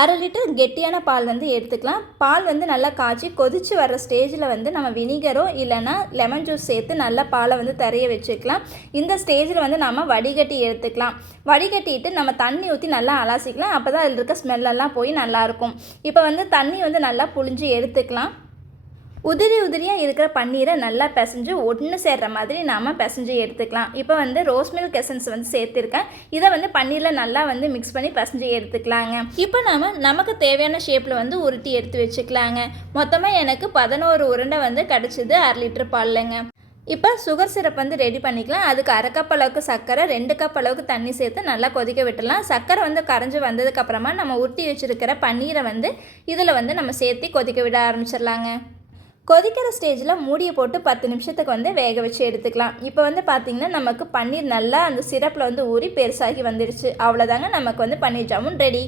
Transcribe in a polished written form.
1/2 litre கெட்டியான பால் வந்து எடுத்துக்கலாம். பால் வந்து நல்லா காய்ச்சி கொதித்து வர்ற ஸ்டேஜில் வந்து நம்ம வினிகரோ இல்லைனா லெமன் ஜூஸ் சேர்த்து நல்லா பாலை வந்து தெரிய வச்சுக்கலாம். இந்த ஸ்டேஜில் வந்து நம்ம வடிகட்டி எடுத்துக்கலாம். வடிகட்டிட்டு நம்ம தண்ணி ஊற்றி நல்லா அலசிக்கலாம். அப்போ தான் அதில் இருக்க ஸ்மெல்லெல்லாம் போய் நல்லாயிருக்கும். இப்போ வந்து தண்ணி வந்து நல்லா புழிஞ்சு எடுத்துக்கலாம். உதிரியாக இருக்கிற பன்னீரை நல்லா பிசைஞ்சு ஒன்று சேர்கிற மாதிரி நாம் பிசைஞ்சு எடுத்துக்கலாம். இப்போ வந்து ரோஸ் மில்க் எசன்ஸ் வந்து சேர்த்துருக்கேன். இதை வந்து பன்னீரில் நல்லா வந்து மிக்ஸ் பண்ணி பிசைஞ்சு எடுத்துக்கலாங்க. இப்போ நமக்கு தேவையான ஷேப்பில் வந்து உருட்டி எடுத்து வச்சுக்கலாங்க. மொத்தமாக எனக்கு 11 உருண்டை வந்து கிடச்சிது 1/2 லிட்டர் பால்லைங்க. இப்போ சுகர் சிரப் வந்து ரெடி பண்ணிக்கலாம். அதுக்கு 1/2 கப் அளவுக்கு சர்க்கரை, 2 கப் அளவுக்கு தண்ணி சேர்த்து நல்லா கொதிக்க விட்டுடலாம். சர்க்கரை வந்து கரைஞ்சி வந்ததுக்கப்புறமா நம்ம உருட்டி வச்சுருக்கிற பன்னீரை வந்து இதில் வந்து நம்ம சேர்த்து கொதிக்க விட ஆரம்பிச்சிடலாங்க. கொதிக்கிற ஸ்டேஜில் மூடியை போட்டு 10 நிமிஷத்துக்கு வந்து வேக வச்சு எடுத்துக்கலாம். இப்போ வந்து பார்த்திங்கன்னா நமக்கு பன்னீர் நல்லா அந்த சிரப்பில் வந்து ஊறி பெருசாகி வந்துடுச்சு. அவ்வளோதாங்க, நமக்கு வந்து பன்னீர் ஜாமுன் ரெடி.